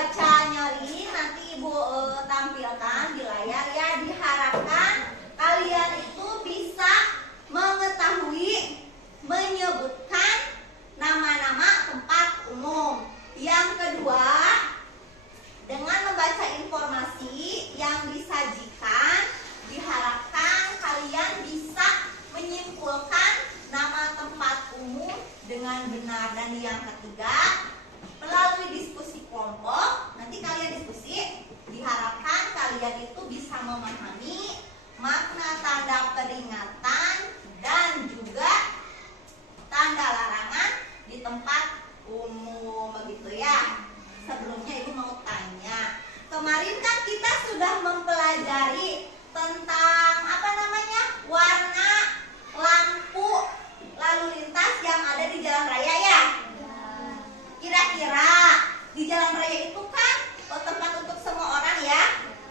baca nyari, nanti Ibu tampilkan di layar ya. Diharapkan kalian itu bisa mengetahui, menyebutkan nama-nama tempat umum. Yang kedua, dengan membaca informasi yang disajikan, diharapkan kalian bisa menyimpulkan nama tempat umum dengan benar. Dan yang ketiga, melalui diskusi kelompok, nanti kalian diskusi, diharapkan kalian itu bisa memahami makna tanda peringatan dan juga tanda larangan di tempat umum, begitu ya. Sebelumnya Ibu mau tanya, kemarin kan kita sudah mempelajari tentang warna lampu lalu lintas yang ada di jalan raya ya. Kira-kira di jalan raya itu kan tempat untuk semua orang ya.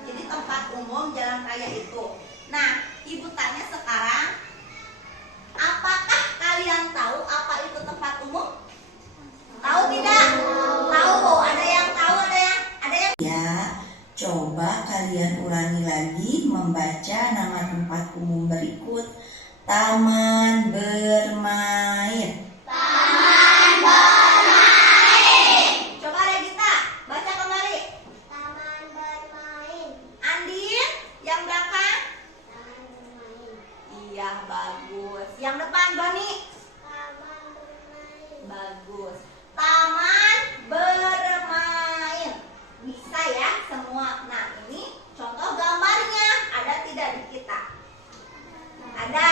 Jadi tempat umum jalan raya itu. Nah, Ibu tanya sekarang, apakah kalian tahu apa itu tempat umum? Tahu tidak? Tahu. Ada yang tahu, ada yang Ya, coba kalian ulangi lagi membaca nama tempat umum berikut. Taman bermain. Taman bermain. Coba Regita, baca kembali. Taman bermain. Andin, yang belakang? Taman bermain. Iya, bagus. Yang depan, Doni? Taman bermain. Bagus. Taman bermain. Bisa ya semua. Nah, ini contoh gambarnya. Ada tidak di kita? Ada.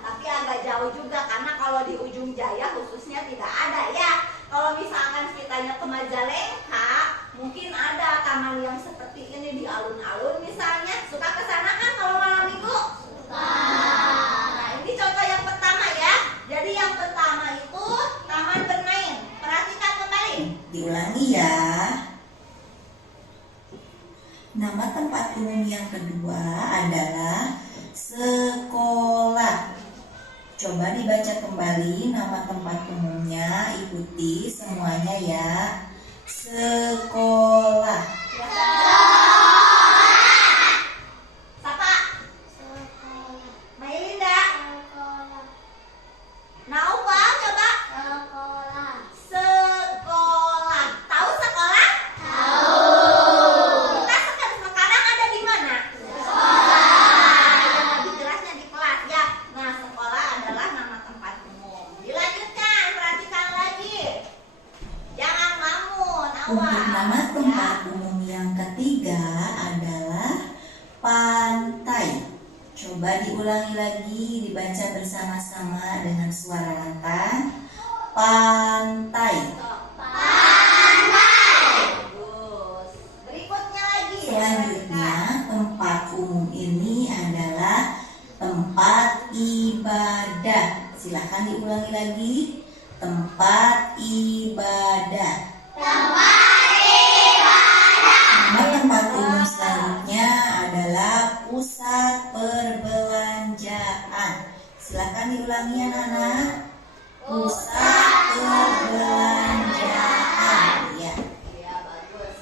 Tapi agak jauh juga karena kalau di ujung Jaya khususnya tidak ada ya. Kalau misalkan kitanya ke Majalengka, mungkin ada taman yang seperti ini di alun-alun misalnya. Suka ke sana kan kalau malam minggu? Suka. Nah, ini contoh yang pertama ya. Jadi yang pertama itu taman bermain. Perhatikan kembali. Diulangi ya. Nama tempat umum yang kedua adalah sekolah. Coba dibaca kembali nama tempat umumnya, ikuti semuanya ya. Sekolah. Sapa? Sekolah. Mailinda. Sekolah. Naufa coba. Sekolah. Sekolah. Tahu sekolah? Tahu. Kita sekarang ada di mana? Sekolah. Lebih jelasnya di kelas ya. Nah, sekolah adalah nama tempat umum. Dilanjutkan, perhatikan lagi. Jangan lamun, Untuk awas. nama Ya. tempat umum yang ketiga adalah pantai. Coba diulangi lagi, dibaca bersama-sama dengan suara lantang. Pantai. Bagus. Berikutnya lagi. Selanjutnya, tempat umum ini adalah tempat ibadah. Silakan diulangi lagi. Tempat ibadah. Nama tempat umum selanjutnya adalah pusat perbelanjaan. Silakan diulangi anak-anak. Pusat perbelanjaan. Ya. Iya, bagus.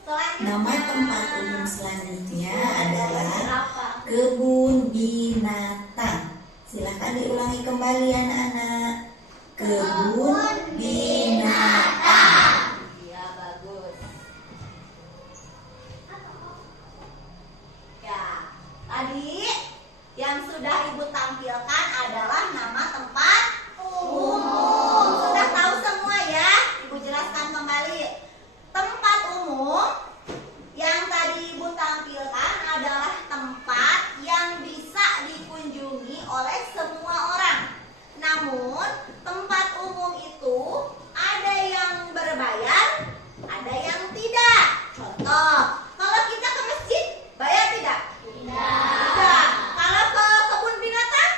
Selanjutnya. Nama tempat umum selanjutnya adalah Apa? kebun binatang. Silakan diulangi kembali anak-anak. Kebun binatang. Iya, bagus. Ya, tadi yang sudah Ibu tampilkan adalah nama tempat umum. Sudah tahu semua ya? Ibu jelaskan kembali. Tempat umum yang tadi Ibu tampilkan adalah tempat yang bisa dikunjungi oleh semua orang. Namun, tempat umum itu ada yang berbayar, ada yang tidak. Contoh, kalau kita ke masjid, bayar tidak? Tidak. Kalau ke kebun binatang?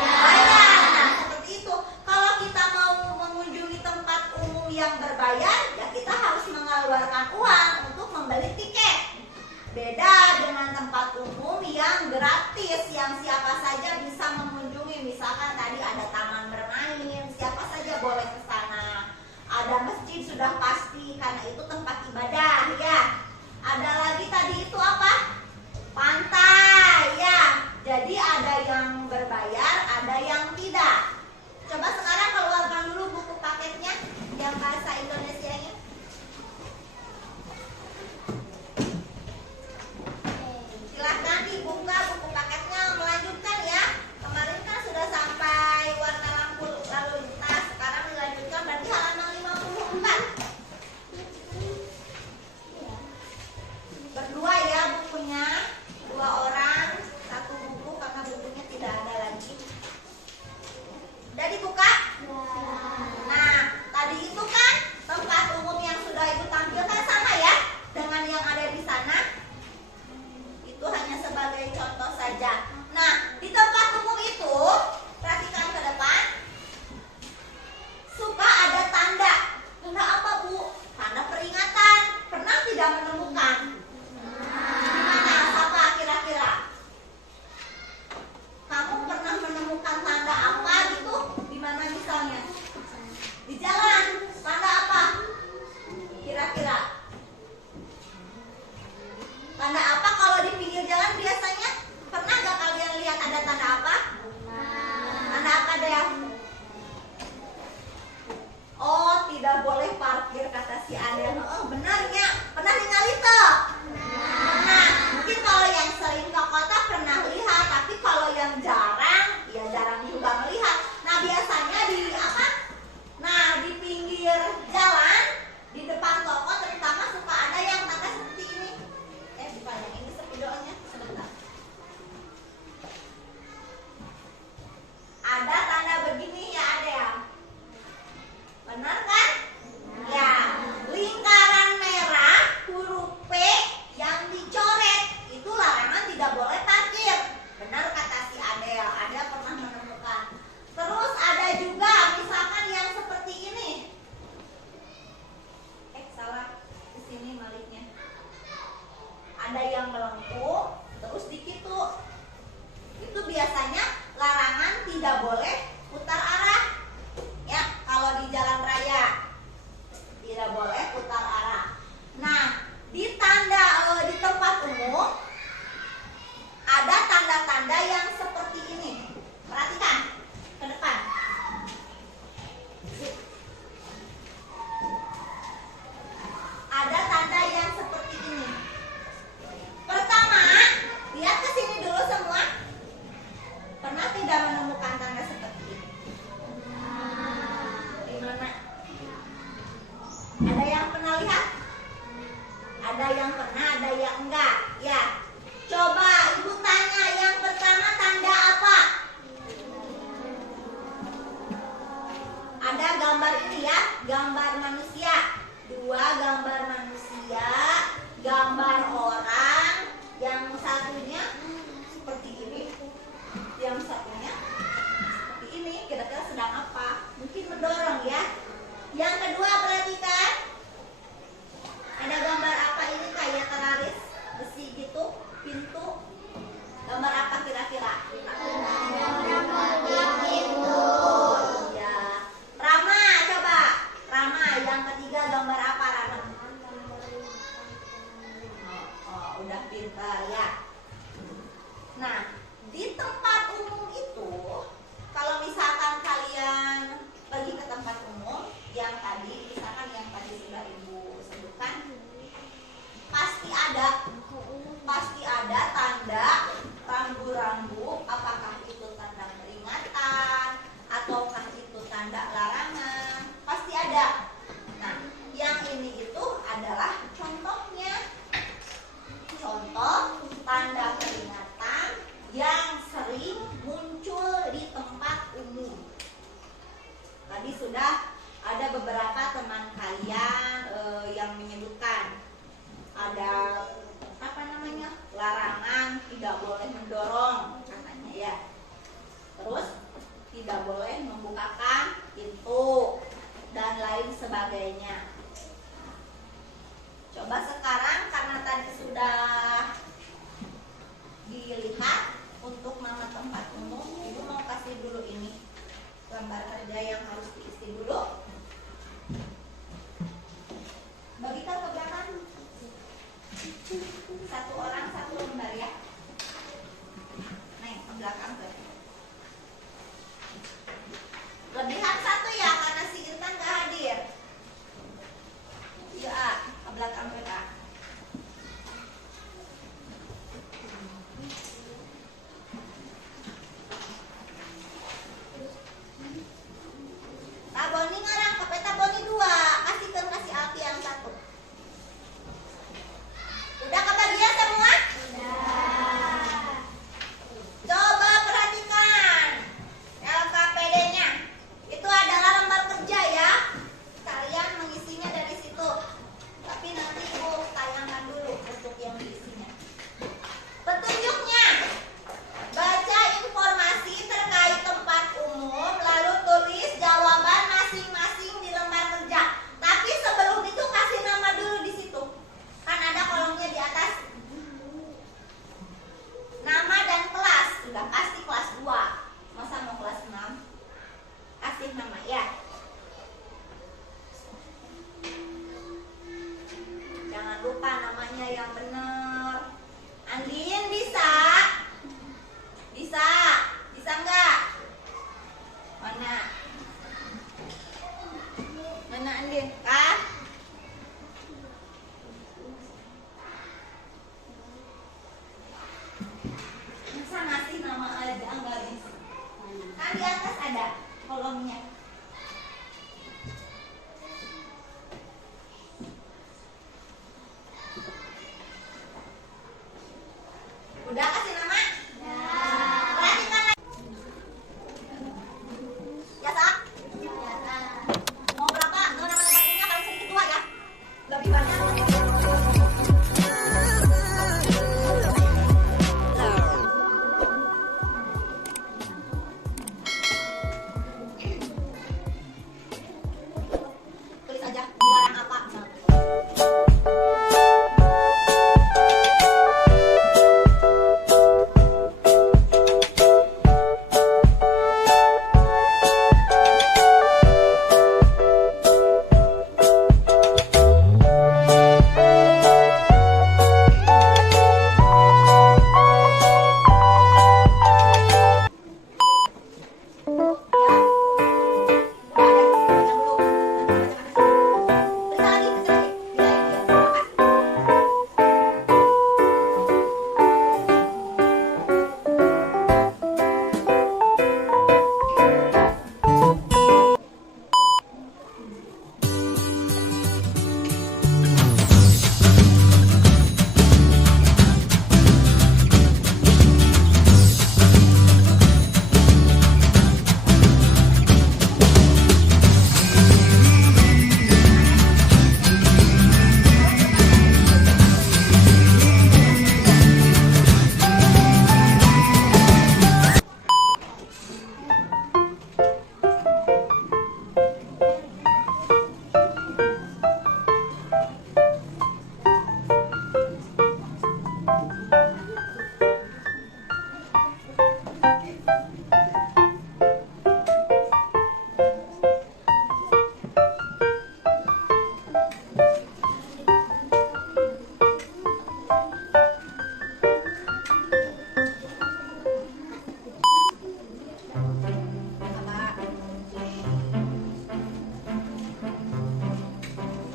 Bayar. Nah, seperti itu. Kalau kita mau mengunjungi tempat umum yang berbayar, ya kita harus mengeluarkan uang untuk membeli tiket. Beda dengan tempat umum yang gratis, yang siapa saja bisa mengunjungi. Misalkan tadi ada taman bermain, siapa saja boleh ke sana. Ada masjid sudah sudah pasti karena itu tempat ibadah ya. Ada lagi tadi itu apa? Pantai ya. Jadi ada yang berbayar, ada yang tidak. Coba sekarang keluarkan dulu buku paketnya yang bahasa Indonesianya. Silahkan dibuka buku paketnya, melanjutkan ya. Kemarin kan sudah sampai warna lampu lalu lintas, sekarang dilanjutkan berarti halaman 54. Berdua ya bukunya, 2 orang, 1 buku karena bukunya tidak ada lagi. Udah dibuka? Nah, tadi itu kan tempat umum yang sudah Ibu tampilkan sama ya dengan yang ada di sana. Itu hanya sebagai contoh saja. Nah, di tempat umum itu, perhatikan ke depan, suka ada tanda. Tanda apa, Bu? Tanda peringatan. Pernah tidak menemukan? Di mana? Apa kira-kira? Kamu pernah menemukan tanda apa gitu? Di mana misalnya? Di jalan. Tanda apa? Kira-kira? Tanda apa kalau di pinggir jalan biasanya? Pernah gak kalian lihat ada tanda apa? Tanda apa deh? Oh, tidak boleh parkir kata si Adel. Oh, benarnya. Pernah dengar itu? Nah, mungkin kalau yang sering ke kota pernah lihat, tapi kalau yang jarang, ya jarang juga melihat. Nah, biasanya di apa? Nah, di pinggir jalan, di depan toko terutama suka ada yang tanda seperti ini. Bukan yang ini spidolnya, sebentar. Ada tanda begini ya, ada ya? Benar kan? Ya, lingkaran merah huruf P yang dicoret itu larangan tidak boleh parkir. Benar kata si Adel, ada pernah menemukan. Terus ada juga misalkan yang seperti ini. Salah, di sini maliknya. Ada yang melengkung, terus dikitu. Itu biasanya larangan tidak boleh putar arah. Ya, kalau di jalan raya tidak boleh putar arah. Nah, di tempat umum ada tanda-tanda yang seperti ini. Perhatikan ke depan. Ada tanda yang seperti ini. Pertama, lihat ke sini dulu semua. Pernah tidak menemukan tanda seperti ini? Di mana? Ada yang pernah lihat? Ada yang pernah, ada yang enggak. Ya. Coba Ibu tanya, yang pertama tanda apa? Ada gambar ini ya, gambar manusia. 2 gambar manusia, gambar orang, yang satunya seperti ini, yang satunya seperti ini. Kira-kira sedang apa? Mungkin mendorong ya. Yang kedua perhatikan, ada gambar apa ini kayak teralis besi gitu, pintu. Gambar apa kira-kira? Ya. Rama, coba. Rama, yang ketiga gambar apa Rama? Oh, udah pintar ya. Nah, di tempat umum itu, kalau misalkan kalian pergi ke tempat umum, yang tadi, misalkan yang tadi sudah Ibu sebutkan, pasti ada tanda rambu-rambu, apakah itu tanda peringatan, ataukah itu tanda larangan, pasti ada. Nah, yang ini itu adalah contohnya. Contoh tanda peringatan yang sering muncul di tempat umum. Tadi sudah ada beberapa teman kalian yang menyebutkan ada apa namanya, larangan tidak boleh mendorong katanya ya. Terus tidak boleh membukakan pintu dan lain sebagainya. Coba sekarang karena tadi sudah dilihat untuk nama tempat umum, Ibu mau kasih dulu ini gambar kerja yang harus diisi dulu. Din. Kan? Masa ngasih nama aja nggak bisa? Kan di atas ada kolomnya. Udah kasih nama? Perhatikan lagi. Ya, Sak? Mau berapa? Kalau nama tempatnya paling sedikit 2 ya. Lebih banyak. Tulis aja dilarang apa.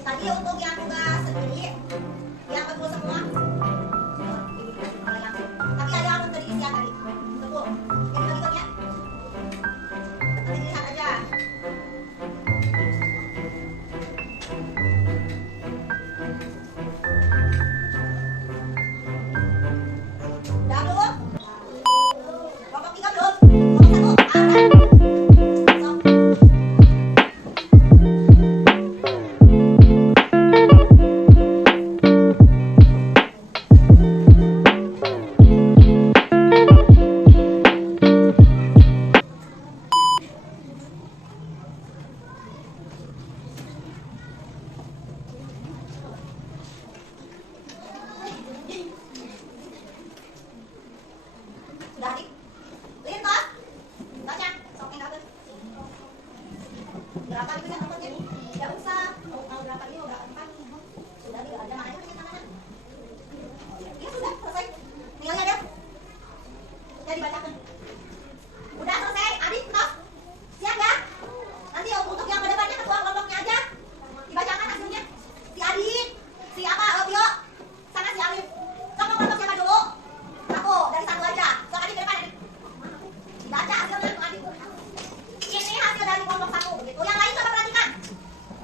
Tadi untuk yang tugas sendiri, yang betul semua. Tapi ada yang belum terisi ya tadi. Betul. Jadi bagi ya. Nanti dilihat aja. Udah belum? Kelompok 3 belum? Kelompok 1 ada. Sok. Sudah adik? Lihat toh? Baca, sok yang dapet. Berapa itu yang dapetnya? Tidak usah. Mau berapa ini, mau berapa tempat? Sudah tidak ada makanya kasih namanya. Ya sudah, selesai. Tinggal aja. Ya dibacakan. Udah selesai, adik toh? Siap ya? Nanti untuk yang kedepannya ketua kelompoknya aja dibacakan hasilnya. Si Adik, si apa, Lopio, sama si Alif. Sok mau kelompok siapa dulu? Aku dari 1 aja. Sok adik ke depan adik. Dibaca hasilnya tuh adik. Ini hasil dari kelompok 1 begitu. Yang lain coba perhatikan.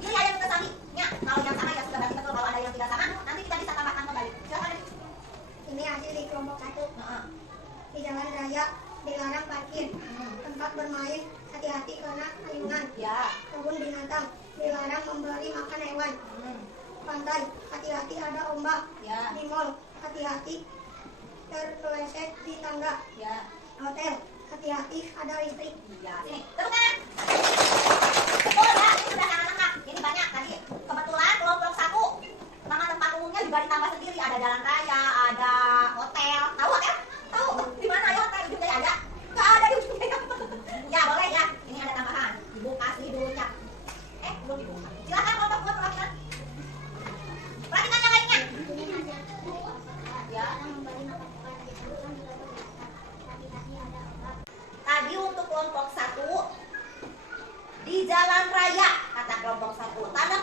Ini ada yang kita sami. Ya, kalau yang sama ya sudah berarti betul. Kalau ada yang tidak sama, nanti kita bisa tambahkan kembali. Silakan adik. Ini hasil di kelompok 1. Di jalan raya dilarang parkir. Tempat bermain hati-hati kena ayunan. Ya. Kebun binatang dilarang memberi makan hewan. Pantai hati-hati ada ombak. Ya. Di mall hati-hati terpeleset di tangga. Ya. Hotel hati-hati ada listrik. Ya. Sini. Tepuk tangan. Betul ya, ini sudah sangat lengkap. Ini banyak tadi. Kebetulan kelompok 1 nama tempat umumnya juga ditambah sendiri. Ada jalan raya, ada hotel. Tahu hotel? Tahu. Di mana ya hotel? Ujung jaya ada? Nggak ada di ujung jaya. Ya boleh ya. Ini ada tambahan. Dibuka sih dulunya. Belum dibuka. Silakan kelompok 2 perhatikan. Perhatikan yang lainnya. Ini hasil Ya. memberi makan hewan di kebun hati-hati ada ombak. Tadi untuk kelompok 1 di jalan raya kata kelompok 1. Tanda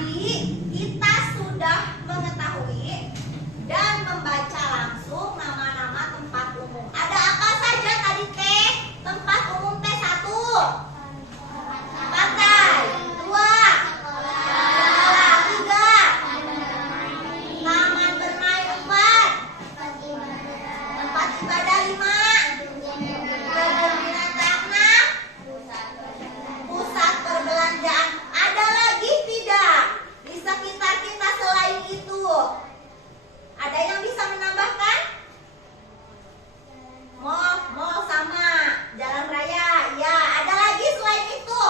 Tadi kita sudah mengetahui dan membaca langsung nama-nama tempat umum. Ada apa saja tadi teh? Tempat umum teh 1. Pantai. 2. Sekolah. 3. Taman bermain. 4. Tempat ibadah. 5. Kebun binatang. 6. Pusat perbelanjaan. Ada lagi tidak di sekitar kita selain itu? Ada yang bisa menambahkan? Mall sama jalan raya. Ya, ada lagi selain itu?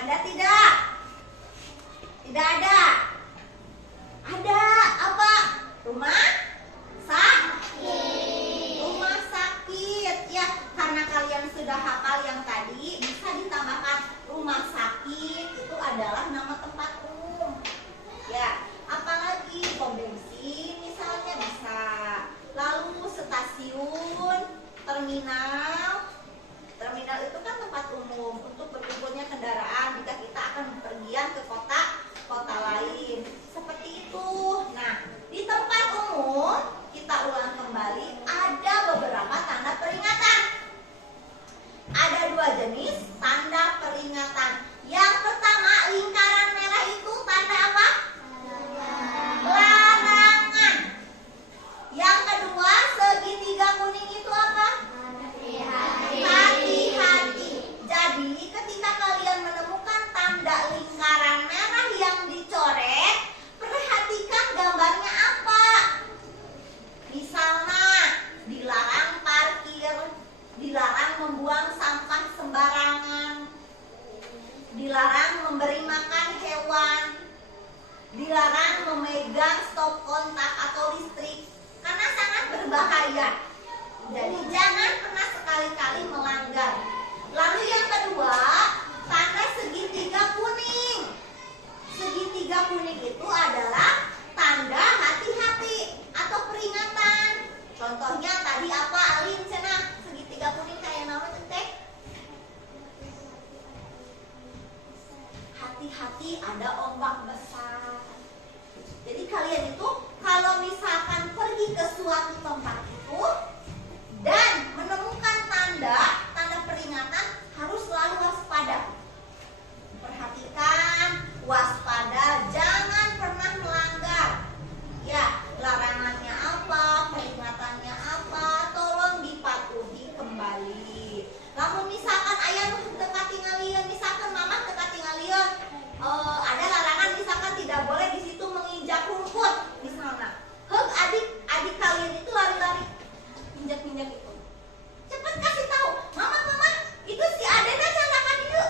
Ada tidak? Tidak ada. Ada apa? Rumah sakit. Rumah sakit. Ya, karena kalian sudah hafal yang tadi, bisa ditambahkan rumah sakit itu adalah nama tempat umum. Ya, apalagi pom bensin misalnya bisa. Lalu stasiun, terminal. Terminal itu kan tempat umum untuk berkumpulnya kendaraan jika kita akan bepergian ke kota lain. Seperti itu. Nah, di tempat umum kita ulang kembali ada beberapa tanda peringatan. Ada 2 jenis tanda peringatan. Yang pertama, lingkaran merah itu tanda apa? Larangan. Yang kedua, segitiga kuning itu apa? Hati-hati. Jadi, ketika kalian menemukan tanda lingkaran merah yang dicoret, perhatikan gambarnya apa. Misalnya, dilarang parkir, dilarang membuang sampah sembarangan, dilarang memberi makan hewan, dilarang memegang stop kontak atau listrik karena sangat berbahaya. Jadi jangan pernah sekali-kali melanggar. Lalu yang kedua, tanda segitiga kuning. Segitiga kuning itu adalah tanda hati-hati atau peringatan. Contohnya tadi apa, Alin cenah? Segitiga kuning kayak nama teh? Hati-hati ada ombak besar. Jadi kalian itu kalau misalkan pergi ke suatu tempat itu dan menemukan tanda peringatan, harus selalu waspada. Perhatikan, waspada, jangan pernah melanggar. Ya, larangannya apa, peringatannya apa, tolong dipatuhi kembali. Namun misalkan ayah dekat tinggalin, misalkan mama dekat tinggalin, ada larangan misalkan tidak boleh di situ menginjak rumput misalnya. Adik kalian itu lari-lari injak-injak itu. Cepat kasih tahu, mama itu si Adena canakan itu.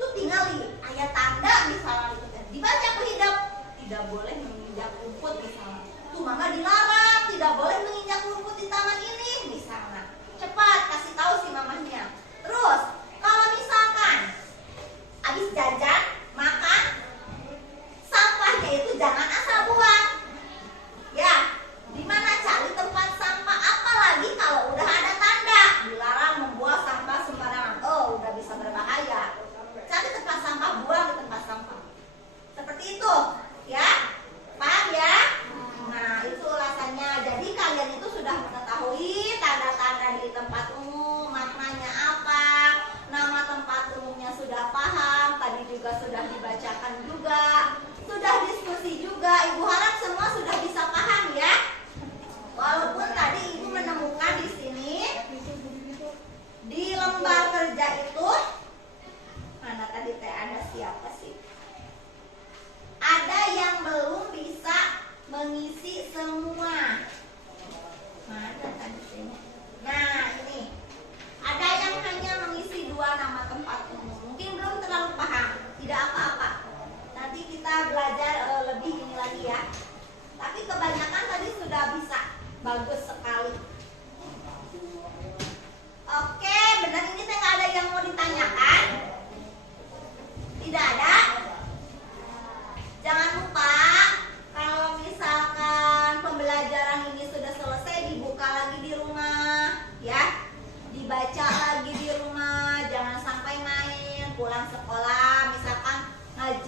Tuh tinggali, ayah tanda misalnya itu kan. Dibaca penghidap, tidak boleh menginjak rumput misalnya. Tuh mama dilarang, tidak boleh menginjak rumput di taman ini misalnya. Cepat kasih tahu si mamahnya. Terus kalau misalkan habis jajan, makan, sampahnya itu jangan asal buang. Ya, di mana cari tempat sampah, apalagi kalau udah ada tanda dilarang membuang sampah sembarangan. Oh, udah bisa berbahaya. Cari tempat sampah, buang di tempat sampah. Seperti itu, ya. Paham ya? Nah, itu alasannya. Jadi kalian itu sudah mengetahui tanda-tanda di tempat umum, maknanya apa, nama tempat umumnya sudah paham, tadi juga sudah dibacakan juga, sudah diskusi juga. Ibu harap semua sudah bisa paham ya. Walaupun tadi ibu menemukan di sini di lembar kerja itu, mana tadi teh ada siapa sih? Ada yang belum bisa mengisi semua. Mana tadi teh? Nah, ini. Ada yang hanya mengisi 2 nama tempat umum. Mungkin belum terlalu paham. Tidak apa-apa. Nanti kita belajar lebih ini lagi ya. Tapi kebanyakan tadi sudah bisa. Bagus sekali. Oke, benar ini teh nggak ada yang mau ditanyakan? Tidak ada? Jangan lupa kalau misalkan pembelajaran ini sudah selesai, dibuka lagi di rumah, ya. Dibaca lagi di rumah, jangan sampai main. Pulang sekolah misalkan ngaji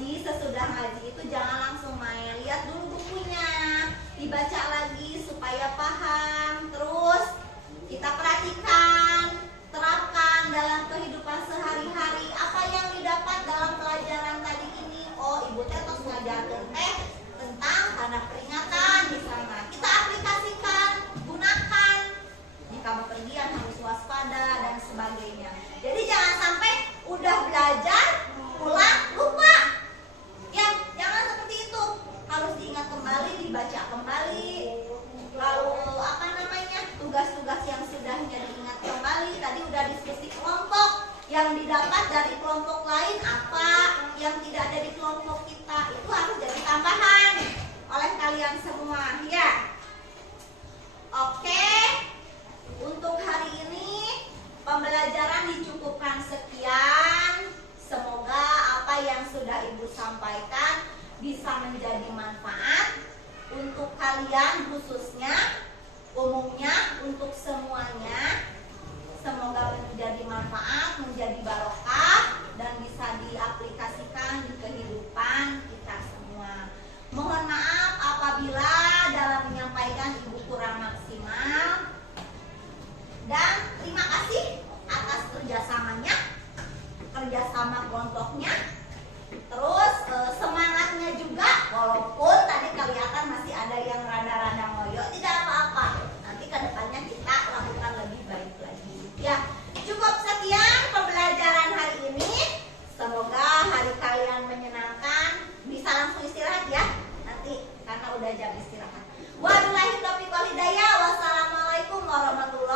kalian semua ya. Oke, untuk hari ini pembelajaran dicukupkan sekian. Semoga apa yang sudah Ibu sampaikan bisa menjadi manfaat untuk kalian khususnya, umumnya untuk semuanya. Semoga menjadi manfaat, menjadi barokah, dan bisa diaplikasikan di kehidupan kita semua. Mohon maaf apabila dalam menyampaikan Ibu kurang maksimal. Dan terima kasih atas kerjasamanya, kerjasama kelompoknya. Terus semangatnya juga, walaupun tadi kelihatan masih ada yang rada-rada ngoyo, tidak apa-apa. Nanti kedepannya kita lakukan lebih baik lagi. Ya, cukup sekian pembelajaran hari ini. Semoga hari kalian menyenangkan. Bisa langsung istirahat ya, nanti karena udah jam istirahat. Wabillahi taufiq wal hidayah. Wassalamualaikum warahmatullahi